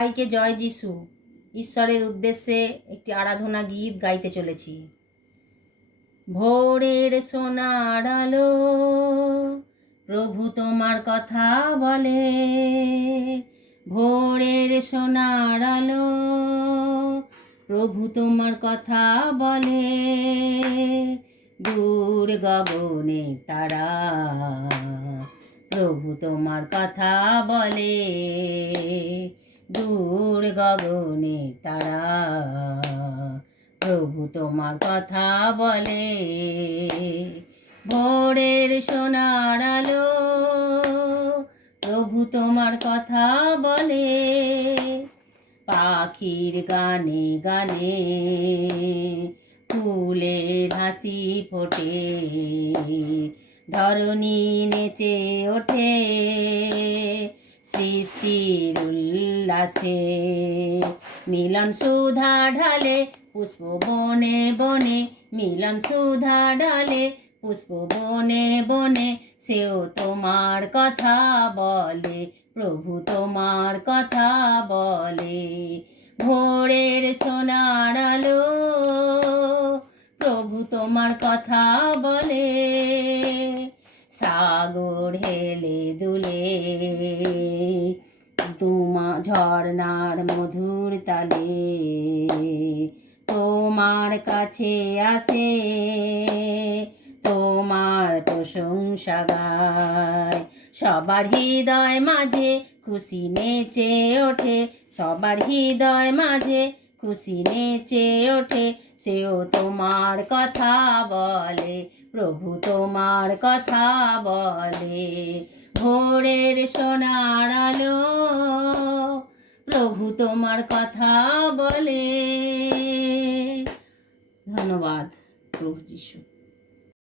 সবাইকে জয় যিশু। ঈশ্বরের উদ্দেশ্যে একটি আরাধনা গীত গাইতে চলেছি। ভোরের সোনার আলো প্রভু তোমার কথা বলে, ভোরের সোনার আলো প্রভু তোমার কথা বলে, দূর গগনে তারা প্রভু তোমার কথা বলে, দূর গগনে তারা প্রভু তোমার কথা বলে। ভোরের সোনার আলো প্রভু তোমার কথা বলে, পাখির গানে গানে ফুলের হাসি ফোটে, ধরণী নেচে ওঠে সৃষ্টির উল্লাসে, মিলন সুধা ঢালে পুষ্প বনে বনে, মিলন সুধা ঢালে পুষ্প বনে বনে, সেও তোমার কথা বলে, প্রভু তোমার কথা বলে। ভোরের সোনার আলো প্রভু তোমার কথা বলে, সাগর হেলে দুলে ঝর্ণার মধুর তালে তোমার কাছে আসে, তোমার প্রশংসা গায়, সবার হৃদয় মাঝে খুশি নেচে ওঠে, সবার হৃদয় মাঝে খুশি নেচে ওঠে, সেও তোমার কথা বলে, প্রভু তোমার কথা বলে। ভোরের সোনার আলো প্রভু তোমার কথা বলে। ধন্যবাদ প্রভু যিশু।